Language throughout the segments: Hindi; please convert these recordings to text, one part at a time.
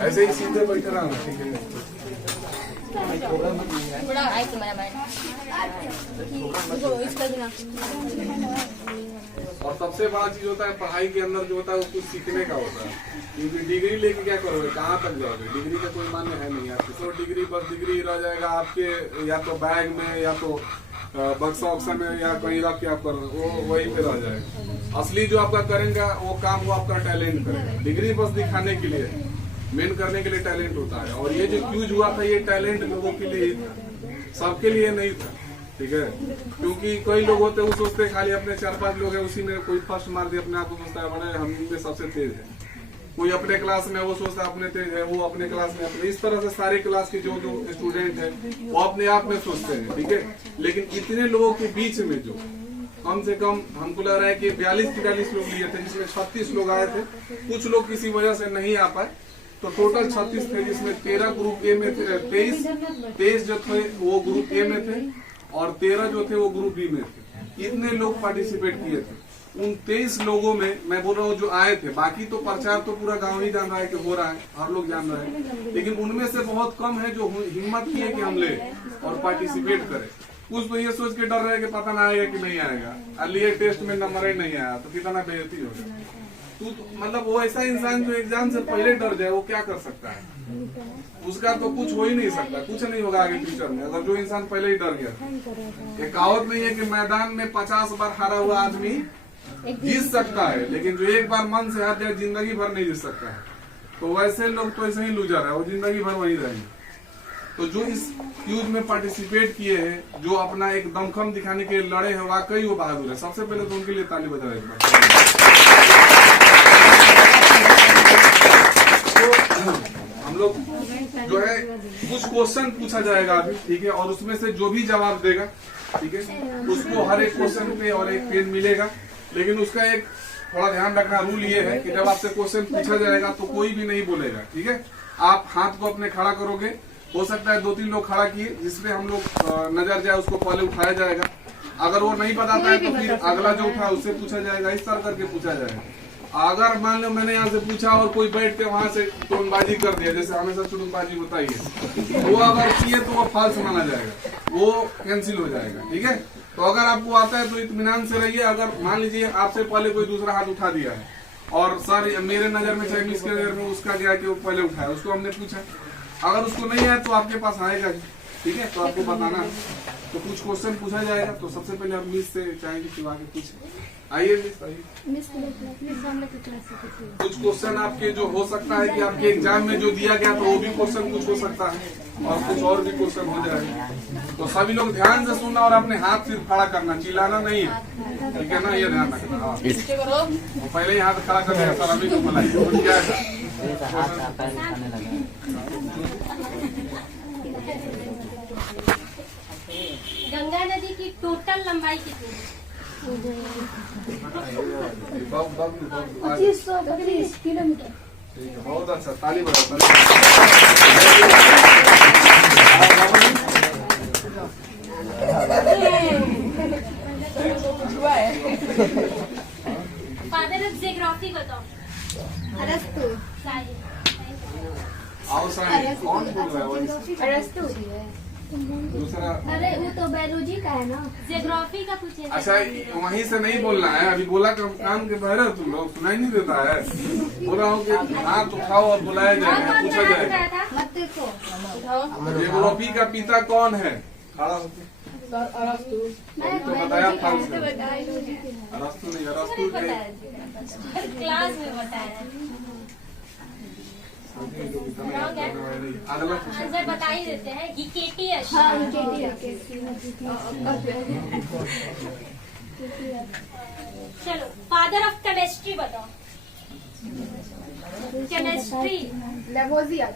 ऐसे ही सीधे बैठे रहना, ठीक है। और सबसे बड़ा चीज होता है पढ़ाई के अंदर जो होता है वो कुछ सीखने का होता है, क्योंकि डिग्री लेके क्या करोगे, कहाँ तक जाओगे? डिग्री का कोई मान्य है नहीं आपकी, तो डिग्री बस डिग्री रह जाएगा आपके, या तो बैग में या तो बक्सा वक्सा में या कहीं रख के आप कर, वो वहीं पे रह जाएगा। असली जो आपका करेंगे वो काम वो आपका टैलेंट करेगा। डिग्री बस दिखाने के लिए, मेन करने के लिए टैलेंट होता है। और ये जो क्यूज हुआ था ये टैलेंट लोगों के लिए था, सबके लिए नहीं था, ठीक है। क्योंकि कई लोग होते हैं वो सोचते हैं खाली अपने 4-5 लोग हैं उसी में कोई फर्स्ट मार दिया, अपने आप को सोचता है बड़े हम में सबसे तेज है। कोई अपने क्लास में वो सोचता है अपने तेज है, वो अपने क्लास में अपने, इस तरह से सारे क्लास के जो स्टूडेंट है वो अपने आप में सोचते हैं, ठीक है। लेकिन इतने लोगों के बीच में जो कम से कम हमको लग रहा है कि 42-43 लोग लिए थे, जिसमें 36 लोग आए थे। कुछ लोग किसी वजह से नहीं आ पाए, तो टोटल 36 थे, जिसमें 13 ग्रुप ए में थे, 23 जो थे वो ग्रुप ए में थे और 13 जो थे वो ग्रुप बी में थे। इतने लोग पार्टिसिपेट किए थे। उन 23 लोगों में मैं बोल रहा हूँ जो आए थे, बाकी तो प्रचार तो पूरा गांव ही जान रहा है कि हो रहा है, हर लोग जान रहे हैं, लेकिन उनमें से बहुत कम है जो हिम्मत किए कि हम ले और पार्टिसिपेट करें। कुछ तो ये सोच के डर रहे कि पता ना आएगा कि नहीं आएगा, अगले टेस्ट में नंबर ही नहीं आया तो कितना बेइज्जती होगा। तो मतलब वो ऐसा इंसान जो एग्जाम से पहले डर जाए वो क्या कर सकता है? उसका तो कुछ हो ही नहीं सकता, कुछ नहीं होगा आगे फ्यूचर में, अगर जो इंसान पहले ही डर गया। एक कहावत नहीं है कि मैदान में 50 बार हारा हुआ आदमी जीत सकता है, लेकिन जो एक बार मन से हार जाए जिंदगी भर नहीं जीत सकता है। तो वैसे लोग तो ऐसे ही लूजर है, वो जिंदगी भर वही रहेंगे। तो जो इस क्यूज में पार्टिसिपेट किए हैं, जो अपना एक दमखम दिखाने के लिए लड़े हैं, वाकई वो बहादुर है। सबसे पहले तो उनके लिए ताली बजाए एक बार। हम लोग जो है कुछ क्वेश्चन पूछा जाएगा अभी, ठीक है, और उसमें से जो भी जवाब देगा, ठीक है, उसको हर एक क्वेश्चन पे और एक पेन मिलेगा। लेकिन उसका एक थोड़ा ध्यान रखना रूल ये है कि जब आपसे क्वेश्चन पूछा जाएगा तो कोई भी नहीं बोलेगा, ठीक है। आप हाथ को अपने खड़ा करोगे, हो सकता है 2-3 लोग खड़ा किए, जिसपे हम लोग नजर जाए उसको पहले उठाया जाएगा। अगर वो नहीं बताता है तो फिर अगला जो उठा उससे पूछा जाएगा, इस तरह करके पूछा जाएगा। अगर मान लो मैंने यहाँ से पूछा और कोई बैठ के वहां से टोनबाजी कर दिया, जैसे हमेशा चुटुकबाजी होता ही है, वो अगर किए तो वो फाल्स माना जाएगा, वो कैंसिल हो जाएगा, ठीक है। तो अगर आपको आता है तो इत्मीनान से रहिए। अगर मान लीजिए आपसे पहले कोई दूसरा हाथ उठा दिया है और सर मेरे नजर में चाहे मिस के नजर में उसका गया कि वो पहले उठाया, उसको हमने पूछा, अगर उसको नहीं आया तो आपके पास आएगा, ठीक है, तो आपको बताना। तो कुछ क्वेश्चन पूछा जाएगा, तो सबसे पहले हम मिस से चाहेंगे कि आगे पूछे। आइए मिस, आइए। कुछ क्वेश्चन आपके जो हो सकता है कि आपके एग्जाम में जो दिया गया तो वो भी क्वेश्चन कुछ हो सकता है और कुछ और भी क्वेश्चन हो जाएगा। तो सभी लोग ध्यान से सुनना और अपने हाथ सिर्फ खड़ा करना, चिल्लाना नहीं है, ठीक है ना, ये ध्यान रखना। तो पहले ही हाथ खड़ा कर देगा, सर अभी को बुलाइए, क्या है। गंगा नदी की टोटल लंबाई कितनी है? 2530 किलोमीटर। ठीक है, बहुत अच्छा, ताली बजाओ। फादर ऑफ जियोग्राफी बताओ। अरस्तु। आओ साइड, कौन बोल रहा है वो? अरस्तु। दूसरा, अरे वो तो बायोलॉजी का है ना। जियोग्राफी का पूछे। अच्छा वहीं से नहीं बोलना है, अभी बोला काम के बहरे तुम लोग, सुनाई नहीं देता है। बोल रहा हूँ कि हाथ उठाओ और बुलाया जाएगा, पूछा जाएगा। जियोग्राफी का पिता कौन है? अरस्तु। तो बताया था उसने। अरस्तु नहीं, अरस्तु क्लास में बताया। अगला आंसर बता ही देते हैं, हिकेटियस। चलो फादर ऑफ केमिस्ट्री बताओ। Chemistry Lavoisier.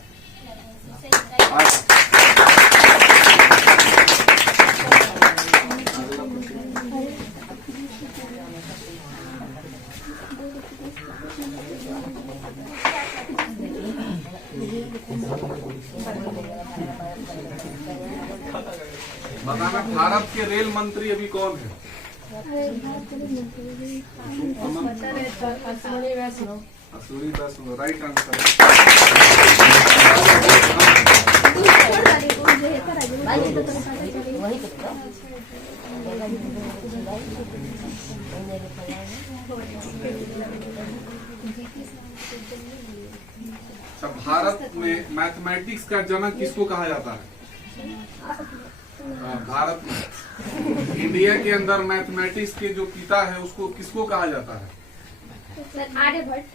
बताना, भारत के रेल मंत्री अभी कौन है? असूरी वैष्णो, राइट आंसर। भारत में मैथमेटिक्स का जनक किसको कहा जाता है? भारत में, इंडिया के अंदर मैथमेटिक्स के जो पिता है उसको किसको कहा जाता है? आर्यभट्ट।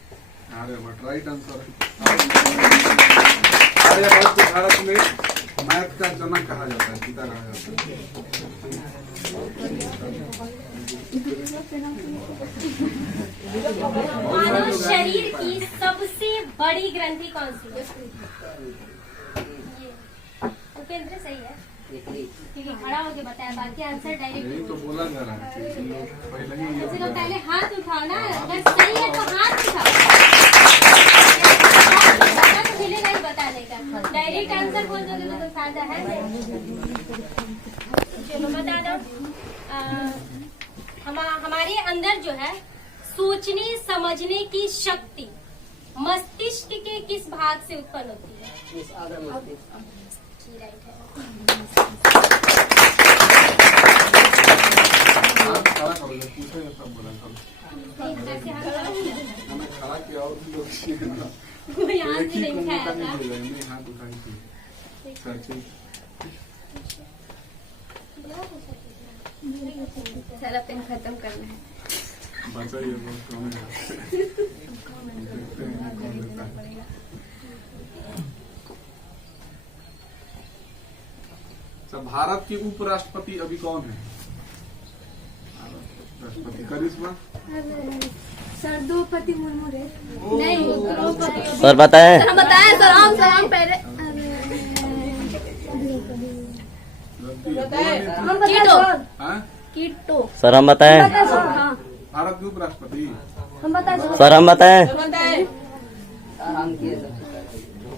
Aryabhatta, right answer. आर्यभट्ट को भारत में मैथ का जनक कहा जाता है, पिता कहा जाता है। मानव शरीर की सबसे बड़ी ग्रंथि कौन सी है? उपेंद्र सही है, ठीक है, खड़ा होके बताया, बाकी आंसर डायरेक्ट। यही तो बोला जा रहा है, पहले ही ये चलो पहले हाथ उठाओ ना, अगर सही है तो हाथ उठाओ, तो मिलेगा ही बताने का। डायरेक्ट आंसर बोल दोगे तो फायदा है। चलो बता दो, हमारे अंदर जो है सोचने समझने की शक्ति मस्तिष्क के किस भाग से उत्पन्न होती है? राइट है। खड़ा करोगे, पूछेगा तब बोला करो। मैंने खड़ा किया और लोग सीखना। कोई हाथ एक भी ही नहीं को उठाया मौका था। नहीं मिलेगा, नहीं हाथ उठाई थी। अच्छा, सारा पेन खत्म करना है। बचाइए लोग कौन है? देखते हैं कौन देता है। अच्छा, भारत के उपराष्ट्रपति अभी कौन है? राष्ट्रपति करिश्मा। सर द्रौपदी मुर्मू रे। ओ, नहीं, द्रौपदी। सर बताएं। सर हम बताएं, सर हम पहले हम कीटो। हाँ? कीटो। सर हम बताएं। हाँ भारत के उपराष्ट्रपति हम बताएं। सर हम बताएं।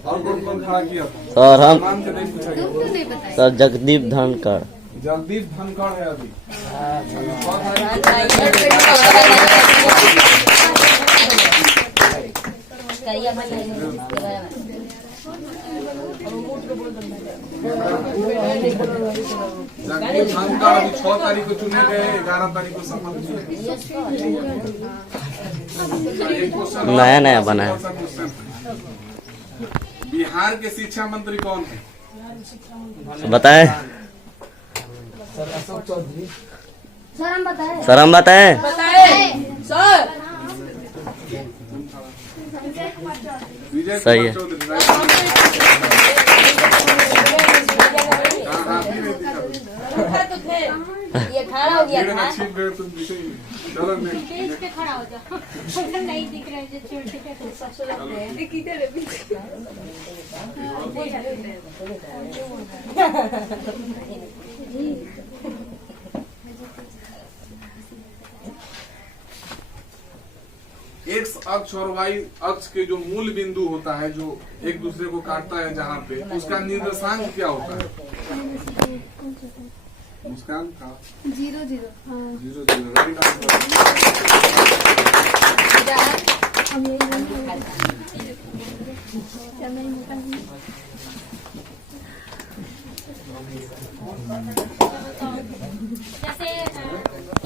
और कौन खड़ा किया था? सर हम नाम से नहीं पूछा गया। तुम नहीं बताए। सर जगदीप धनखड़। जगदीप धनखड़ है अभी। जगदीप धनखड़ अभी 6 तारीख को चुने गए, 11 तारीख को शपथ लिए। नया नया बना है। बिहार के शिक्षा मंत्री कौन है? बताएं। सर हम बताएं। सर हम बताएं। विजय सही है। कुमार चौधरी। हाँ, भी नहीं दिखा। ये खड़ा हो गया भीड़ में था। छिप गए तुम दिखे ही नहीं। चलो next, पेज पे खड़ा हो जाओ, अगर नहीं दिख रहा है जो छोटे के तो एक्स अक्ष और वाई अक्ष के जो मूल बिंदु होता है, जो एक दूसरे को काटता है जहाँ पे, उसका निर्देशांक क्या होता है? मुस्कान का 0 0। हाँ 0 0, राइट आंसर। हम यही जैसे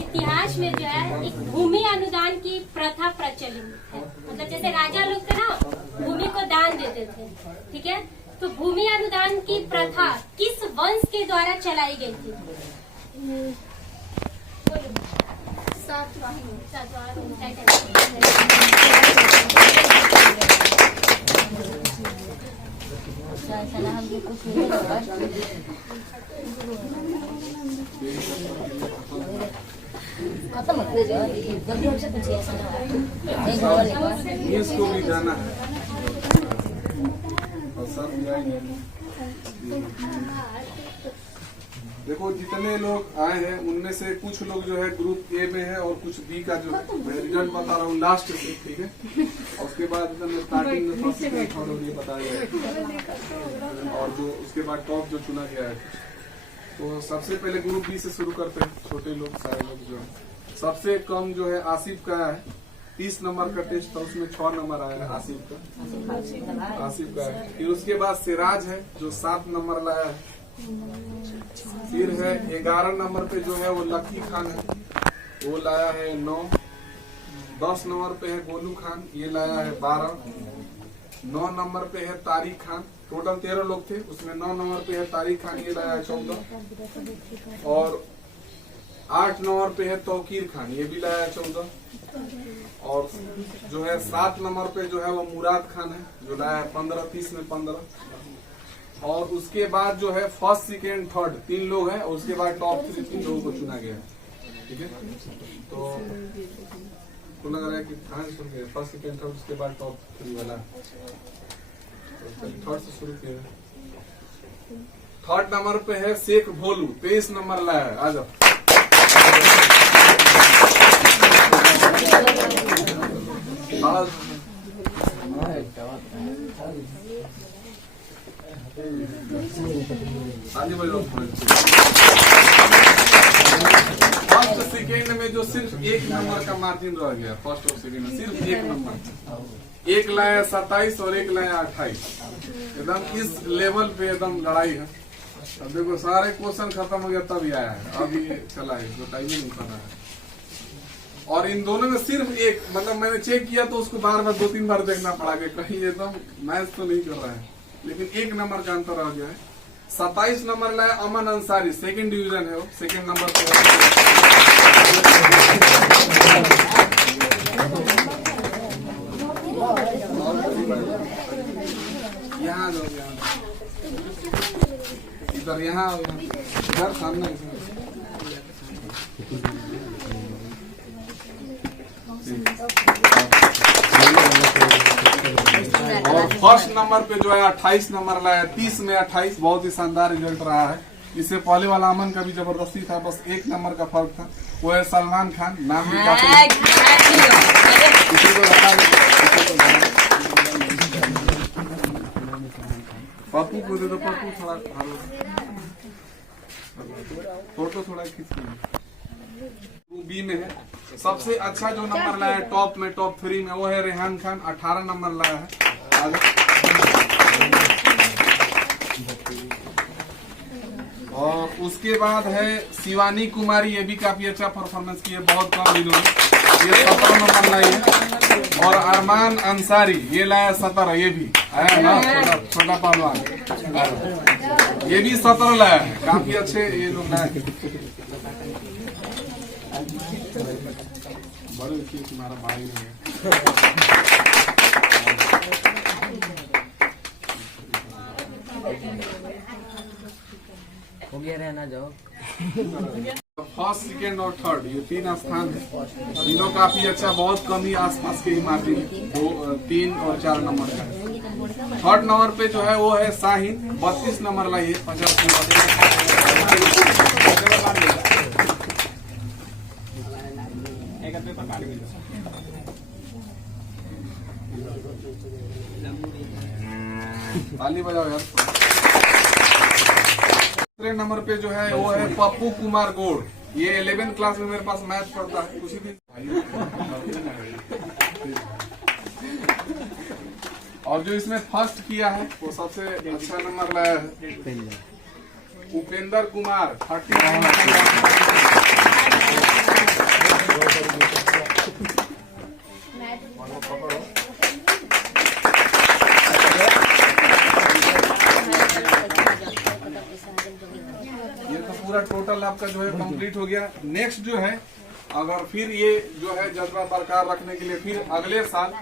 इतिहास में जो है एक भूमि अनुदान की प्रथा प्रचलित है। मतलब जैसे राजा लोग थे ना, भूमि को दान देते थे, ठीक है। तो भूमि अनुदान की प्रथा किस वंश के द्वारा चलाई गई थी? खत्म हो गया जल्दी हमसे पूछिए ऐसा ना हो। एक और लेकर इसको भी जाना है और सब जाएंगे। देखो जितने लोग आए हैं उनमें से कुछ लोग जो है ग्रुप ए में है और कुछ बी का जो मैं रिजल्ट बता रहा हूँ लास्ट से, ठीक है। और उसके बाद स्टार्टिंग में फर्स्ट सेकंड थर्ड ये बताया जाएगा और जो उसके बाद टॉप जो चुना गया है तो सबसे पहले ग्रुप बी से शुरू करते हैं, छोटे लोग सारे लोग जो है। सबसे कम जो है आसिफ का है, 30 नंबर का टेस्ट था, उसमें 6 नंबर आया है आसिफ का है। फिर उसके बाद सिराज है जो 7 नंबर लाया है। फिर है 11 नंबर पे जो है वो लकी खान है, वो लाया है 9। 10 नंबर पे है गोलू खान, ये लाया है 12। 9 नंबर पे है तारिक खान, टोटल 13 लोग थे, उसमें 9 नंबर पे है तारिक खान, ये लाया है 14। और 8 नंबर पे है तौकीर खान, ये भी लाया है 14। और जो है 7 नंबर पे जो है वो मुराद खान है, जो लाया है 15, 30 में 15। और उसके बाद जो है फर्स्ट सेकेंड थर्ड 3 लोग हैं, और उसके बाद टॉप 3 3 लोगों को चुना गया है। ठीक है, तो लग रहा है कि ध्यान सुन गए, फर्स्ट सेकेंड थर्ड उसके बाद टॉप 3 वाला। तो थर्ड से शुरू किया। थर्ड नंबर पे है शेख भोलू, 23 नंबर लाया है। आ जाओ, फर्स्ट सेकेंड में जो सिर्फ 1 नंबर का मार्जिन रह गया, फर्स्ट और सेकेंड में सिर्फ 1 नंबर। 1 लाया 27 और 1 लाया 28। एकदम इस लेवल पे एकदम लड़ाई है। अब देखो सारे क्वेश्चन खत्म हो गया तब ही आया है, अभी चला है, इसको टाइम ही नहीं पता है। और इन दोनों में सिर्फ एक, मतलब मैंने चेक किया तो उसको बार बार 2-3 बार देखना पड़ा कि कहीं एकदम मैच तो नहीं कर रहा है, लेकिन 1 नंबर का अंतर आ गया है। 27 नंबर लाया अमन अंसारी, 2nd डिवीजन है वो, 2nd नंबर पे। यहाँ जाओ, इधर यहाँ इधर सामने। और फर्स्ट नंबर पे जो है 28 नंबर लाया, 30 में 28, बहुत ही शानदार रिजल्ट रहा है। इससे पहले वाला अमन का भी जबरदस्ती था, बस 1 नंबर का फर्क था। वो है सलमान खान, नाम भी काफी। पप्पू को दे दो, पप्पू थोड़ा फोटो थोड़ा खींच। बी में है सबसे अच्छा जो नंबर लाया है टॉप में, टॉप 3 में, वो है रेहान खान, 18 नंबर लाया है। और उसके बाद है शिवानी कुमारी, ये भी काफी अच्छा परफॉर्मेंस की है, बहुत कम दिनों में, ये 17 नंबर लाई है। और अरमान अंसारी ये लाया 17, ये भी आया ना, छोटा पहलवान, ये भी 17 लाया है। काफी अच्छे ये लोग लाए। बड़े तुम्हारा भाई है। हो गया, रहना जाओ। फर्स्ट सेकेंड और थर्ड ये 3 स्थान है, तीनों काफी अच्छा, बहुत कम ही आसपास के ही मार्जिन, 2, 3 और 4 नंबर का है। थर्ड नंबर पे जो है वो है शाहीन, 32 नंबर लाई है, 50 ताली बजाओ यार। दूसरे नंबर पे जो है वो है पप्पू कुमार गौड़, ये 11th क्लास में मेरे पास मैथ पढ़ता है, उसी दिन। और जो इसमें फर्स्ट किया है वो सबसे अच्छा नंबर लाया है उपेंद्र कुमार, 30 पूरा टोटल आपका जो है कंप्लीट हो गया। नेक्स्ट जो है, अगर फिर ये जो है जज्बा बरकरार रखने के लिए फिर अगले साल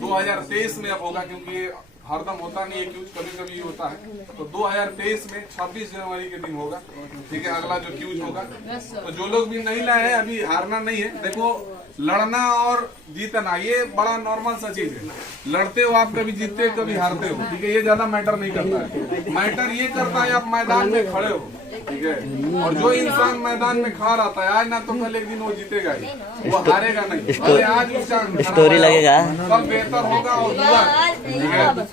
2023 में अब होगा, क्योंकि ये हरदम होता नहीं है, क्यूज कभी कभी होता है। तो 2023 में 26 जनवरी के दिन होगा, ठीक है, अगला जो क्यूज होगा। तो जो लोग भी नहीं लाए हैं अभी हारना नहीं है। देखो, लड़ना और जीतना ये बड़ा नॉर्मल सा चीज है। लड़ते हो आप, कभी जीतते हो कभी हारते हो, ठीक है, ये ज्यादा मैटर नहीं करता है। मैटर ये करता है आप मैदान में खड़े हो, ठीक है। और जो इंसान मैदान में खड़ा रहता है, आज ना तो कल एक दिन वो जीतेगा ही, वो हारेगा नहीं। आज उसका स्टोरी लगेगा, कल बेहतर होगा और हुआ, ठीक है।